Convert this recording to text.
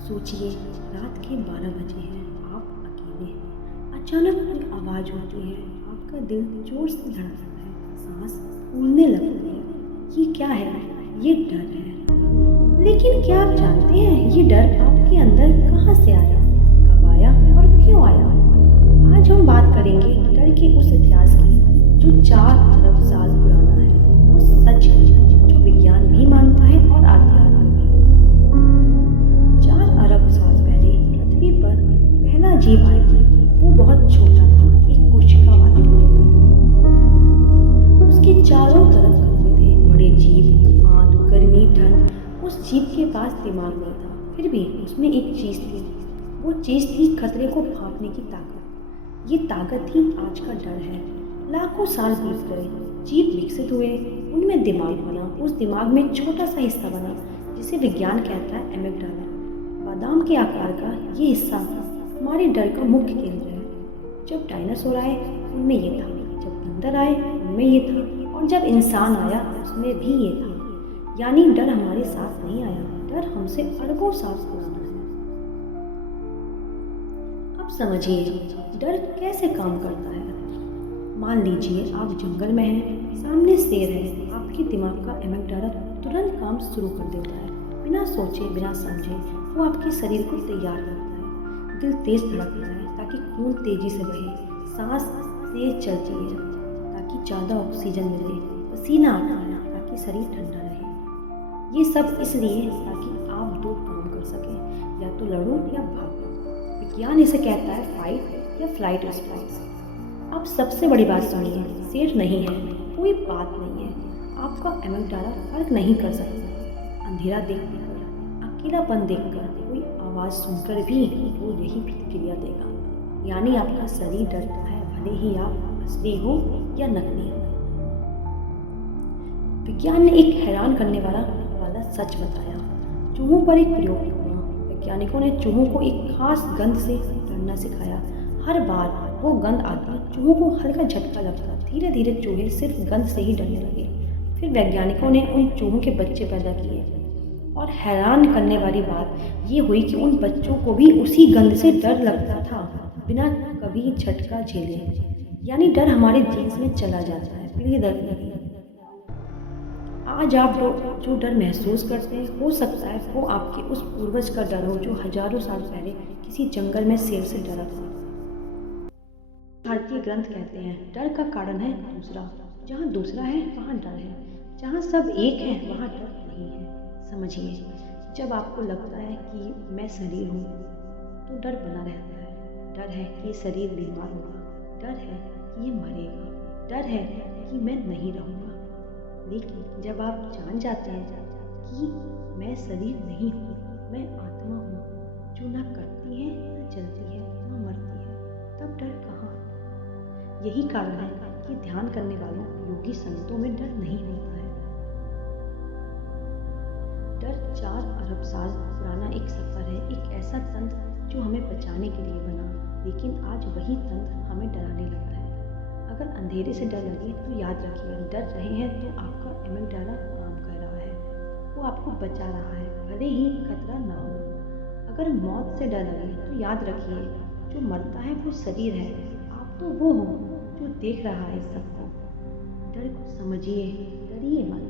सोचिए, रात के 12 बजे हैं, आप अकेले हैं। अचानक कोई आवाज़ होती है, आपका दिल जोर से धड़कता है, सांस फूलने लगती है। ये क्या है? ये डर है। लेकिन क्या आप जानते हैं ये डर आपके अंदर कहाँ से आया, कब आया और क्यों आया? आज हम बात करेंगे डर के उस इतिहास की जो 4 अरब साल पुराना है, उस सच की जो विज्ञान भी मानता है और अध्यात्म भी। 4 अरब साल पहले पृथ्वी पर पहला जीव आया। वो बहुत छोटा था, एक कोशिका वाला। उसके चारों तरफ खतरे थे, बड़े जीव, तूफान, गर्मी, ठंड। उस जीव के पास दिमाग नहीं था, फिर भी उसमें एक चीज़ थी। वो चीज़ थी खतरे को भांपने की ताकत। ये ताकत ही आज का डर है। लाखों साल बीत गए, जीव विकसित हुए, उनमें दिमाग बना। उस दिमाग में छोटा सा हिस्सा बना जिसे विज्ञान कहता है एमिगडाला। बादाम के आकार का ये हिस्सा हमारे डर का मुख्य केंद्र है। जब डायनासोर आए उनमें ये था, जब बंदर आए उनमें ये था, और जब इंसान आया उसमें भी ये था। यानी डर हमारे साथ नहीं आया, डर हमसे अरबों साल पुराना है। अब समझिए डर कैसे काम करता है। मान लीजिए आप जंगल में हैं, सामने शेर है। आपके दिमाग का एमिगडाला तुरंत काम शुरू कर देता है। बिना सोचे बिना समझे वो आपके शरीर को तैयार करता है। दिल तेज धड़कता है ताकि खून तेजी से बहे, सांस तेज चलती है ताकि ज़्यादा ऑक्सीजन मिले, पसीना आता है ताकि शरीर ठंडा रहे। ये सब इसलिए ताकि आप 2 काम कर सकें, या तो लड़ो या भागो। विज्ञान इसे कहता है फाइट या फ्लाइट रिस्पॉन्स। अब सबसे बड़ी बात सुनिए, शेर नहीं है, कोई बात नहीं है। आपका एमिगडाला फर्क नहीं कर सकता। अंधेरा देखकर, अकेलापन देखकर, कोई आवाज़ सुनकर भी वो यही प्रतिक्रिया देगा। यानी आपका शरीर डरता है, भले ही आप असली हो या नकली हो। विज्ञान ने एक हैरान करने वाला सच बताया। चूहों पर एक प्रयोग हुआ। वैज्ञानिकों ने चूहों को एक खास गंध से डरना सिखाया। हर बार वो गंध आती, चूहों को हल्का झटका लगता। धीरे धीरे चूहे सिर्फ गंध से ही डरने लगे। फिर वैज्ञानिकों ने उन चूहों के बच्चे पैदा किए, और हैरान करने वाली बात ये हुई कि उन बच्चों को भी उसी गंध से डर लगता था, बिना कभी झटका झेले। यानी डर हमारे जीन्स में चला जाता है, पीढ़ी दर पीढ़ी। आज आप जो डर महसूस करते हैं, हो सकता है वो आपके उस पूर्वज का डर हो जो हजारों साल पहले किसी जंगल में शेर से डरा था। भारतीय ग्रंथ कहते हैं डर का कारण है दूसरा। जहाँ दूसरा है वहाँ डर है। जहाँ सब एक है वहाँ डर नहीं है। समझिए, जब आपको लगता है कि मैं शरीर हूँ तो डर बना रहता है। डर है कि ये शरीर बीमार होगा, डर है कि ये मरेगा, डर है कि मैं नहीं रहूँगा। लेकिन जब आप जान जाते हैं कि मैं शरीर नहीं हूँ, मैं आत्मा हूँ जो ना कटती है ना जलती है ना मरती है, तब डर कहाँ? यही कारण है कि ध्यान करने वालों योगी संतों में डर नहीं होता है। डर 4 अरब साल पुराना एक सफर है, एक ऐसा तंत्र जो हमें बचाने के लिए बना, लेकिन आज वही तंत्र हमें डराने लगता है। अगर अंधेरे से डर लगे तो याद रखिए, डर रहे हैं तो आपका एमिगडाला काम कर रहा है, वो आपको बचा रहा है, भले ही खतरा ना हो। अगर मौत से डर लगे तो याद रखिए, जो मरता है वो शरीर है, आप तो वो हो जो देख रहा है सबको। डर को समझिए, डरिए मत।